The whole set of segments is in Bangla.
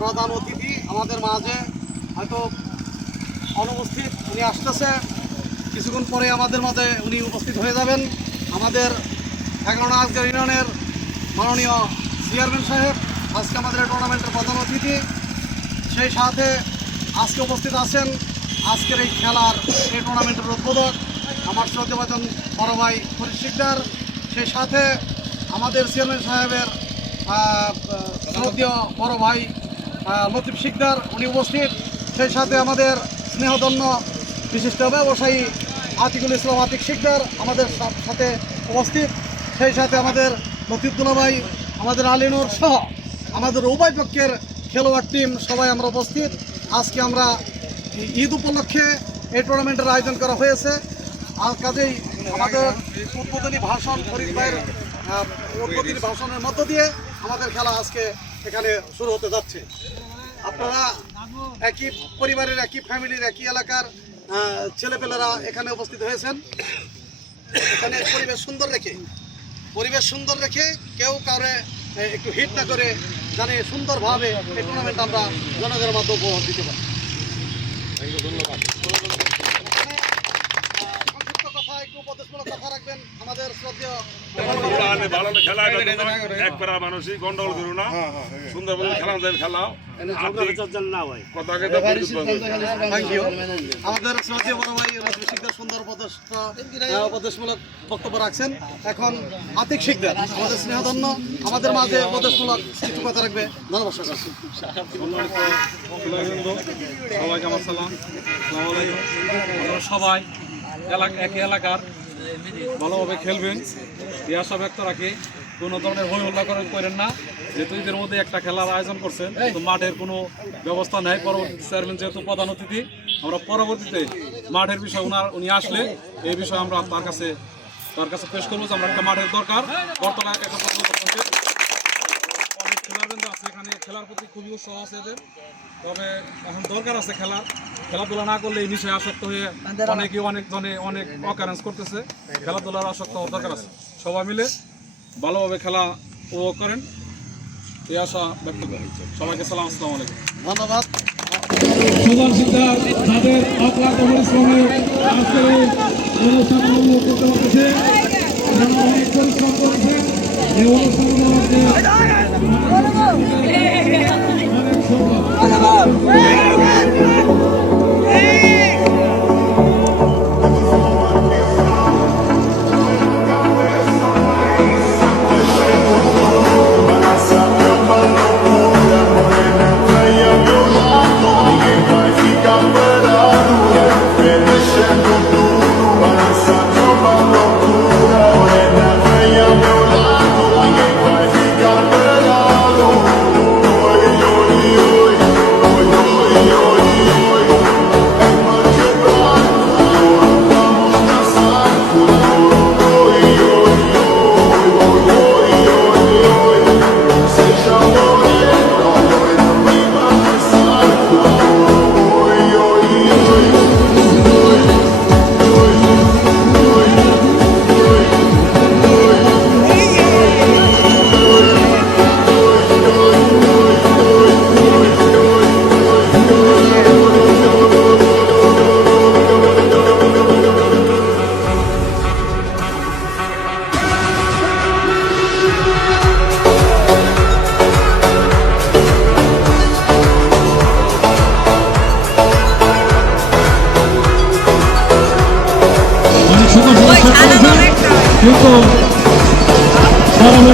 প্রধান অতিথি আমাদের মাঝে হয়তো অনুপস্থিত, উনি আসতেছে কিছুক্ষণ পরে আমাদের মাঝে উনি উপস্থিত হয়ে যাবেন। আমাদের 11 নং আজকের ইউনিয়নের মাননীয় চেয়ারম্যান সাহেব আজকে আমাদের টুর্নামেন্টের প্রধান অতিথি, সেই সাথে আজকে উপস্থিত আছেন আজকের এই খেলার এই টুর্নামেন্টের উদ্বোধক আমার শ্রদ্ধাভাজন বড় ভাই ফরিদ শিকদার, সেই সাথে আমাদের চেয়ারম্যান সাহেবের শ্রদ্ধেয় বড় ভাই লতিফ শিকদার উনি উপস্থিত, সেই সাথে আমাদের স্নেহধন্য বিশিষ্ট ব্যবসায়ী আতিকুল ইসলাম আতিক শিকদার আমাদের সাথে উপস্থিত, সেই সাথে আমাদের লতিফুল্লাহ ভাই, আমাদের আলিনুর সহ আমাদের উভয় পক্ষের খেলোয়াড় টিম সবাই আমরা উপস্থিত। আজকে আমরা ঈদ উপলক্ষে এই টুর্নামেন্টের আয়োজন করা হয়েছে। আর কাজেই আমাদের উদ্বোধনী ভাষণ ফরিদ ভাইয়ের উদ্বোধনী ভাষণের মধ্য দিয়ে আমাদের খেলা আজকে এখানে শুরু হতে যাচ্ছে। আপনারা একই পরিবারের, একই ফ্যামিলির, একই এলাকার ছেলেপেলেরা এখানে উপস্থিত হয়েছেন। এখানে পরিবেশ সুন্দর রেখে কেউ কাউরে একটু হিট না করে জানে সুন্দরভাবে এই টুর্নামেন্ট আমরা জনগণের মাধ্যমে উপহার দিতে পারি। ধন্যবাদ। সংক্ষিপ্ত কথা, একটু উপদেশমূলক কথা রাখবেন আমাদের শ্রদ্ধেয় মানসিক গন্ডগোল করো না, সুন্দর বলে খেলা খেলাও। আমাদের শ্রদ্ধেয় বড় ভাই লতিফ শিকদার সুন্দর উপদেশমূলক বক্তব্য রাখছেন। এখন আতিক শিকদার আমাদের স্নেহধন্য আমাদের মাঝে উপদেশমূলক কিছু কথা রাখবে। ধন্যবাদ। সবাইকে আমার সালাম। সবাই একই এলাকার ভালোভাবে খেলবেন এই আশা ব্যক্ত রাখি। কোনো ধরনের হই হল্লা করেন না, যেহেতু ঈদের মধ্যে একটা খেলার আয়োজন করছেন, তো মাঠের কোনো ব্যবস্থা নেই। পরবর্তী চেয়ারম্যান যেহেতু প্রধান অতিথি, আমরা পরবর্তীতে মাঠের বিষয় উনি আসলে এই বিষয়ে আমরা তার কাছে পেশ করবো যে আমরা একটা মাঠের দরকার। বর্তমানে একটা অনেক খেলাবেন আছে এখানে, খেলার প্রতি খুবই উৎসাহ আছে এদের, তবে এখন দরকার আছে খেলাধুলা না করলে এই বিষয়ে আসক্ত হয়ে অনেক অকারেন্স করতেছে। খেলাধুলার আসক্ত হওয়ার দরকার আছে। সবাই মিলে ভালোভাবে খেলা উপভোগ করেন এই আশা ব্যক্ত করি। সবাইকে সালাম, আসসালামু আলাইকুম। ধন্যবাদ। সুজন শিকদার তাদের অক্লান্ত পরিশ্রমে আজকের এই অনুষ্ঠান উপভোগ করতে পারতেছে, অনেক পরিশ্রম করেছেন এই অনুষ্ঠানের মধ্যে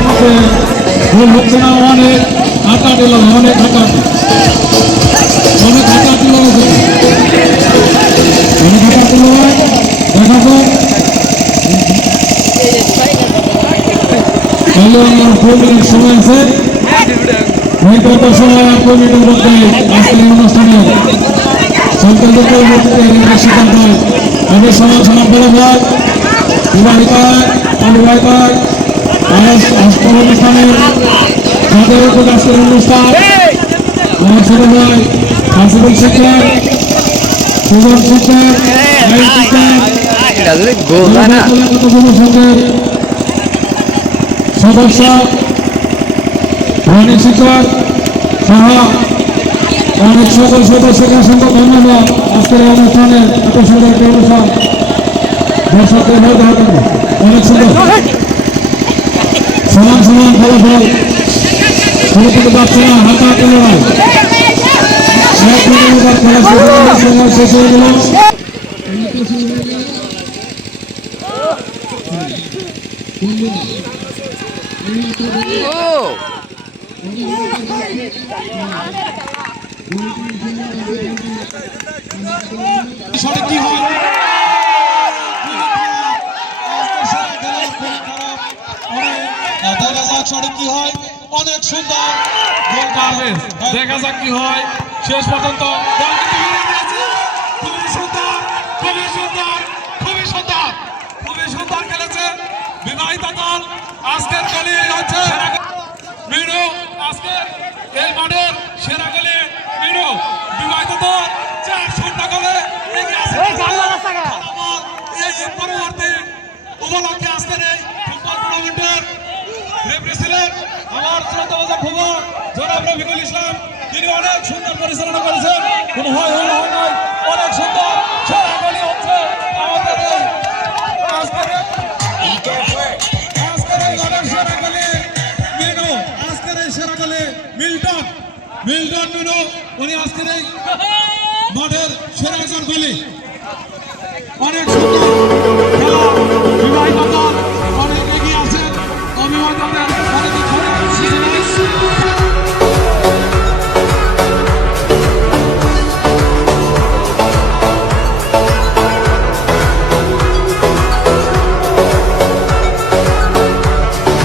কিন্তু ভুল হচ্ছে না। অনেক হাঁটা দিল, অনেক হাঁটা দিল দেখা যাক সময় আছে। বিগত সময় 8 মিনিটের মধ্যে আজকের অনুষ্ঠানে সিদ্ধান্ত আমাদের সমালোচনা বড় ভাই অনুষ্ঠানের তাদের উপর আজকের অনুষ্ঠান আমার ছোট ভাই হাসিবুল শিকদার, সুজন শিকদার, সদস্য রনি শিকদার সহ অনেক সকল সদস্যকে অসংখ্য ধন্যবাদ আজকের এই অনুষ্ঠানে এত সুন্দর একটি অনুষ্ঠান দর্শকদের মধ্যে হতেন অনেক সুন্দর সমান সমান ফলাফল শুরু থেকে পাচ্ছে না হাতাহাতি লড়াই এক মিনিট খেলা সময় শেষ হয়ে গেল কি হয় কি হয় অনেক সুন্দর দেখা যাক কি হয় শেষ পর্যন্ত খুবই সুন্দর খুবই সুন্দর খুবই সুন্দর খুবই সুন্দর খেলেছে বিবাহিত দল আজকের গলি হচ্ছে মিনু আজকের এই মাঠের সেরা গলি মিনু বিবাহিত দল 4-0 গোলে এগিয়ে আছে এই পরবর্তী উপলক্ষে আজকের এই ফুটবল টুর্নামেন্টের রেফারি ছিলেন আমার শ্রদ্ধা খবর জনাব রফিকুল ইসলাম তিনি অনেক সুন্দর পরিচালনা করেছেন কোনো হয় নাই অনেক সুন্দর সেরা গলি হচ্ছে আমাদের আজকের এই মাঠের সেরা গলি মিনু আজকের এই সেরা গলি মিল্টন মিনু উনি আজকের এই মাঠের সেরা একজন গলি অনেক সুন্দর খেলা বিবাহিত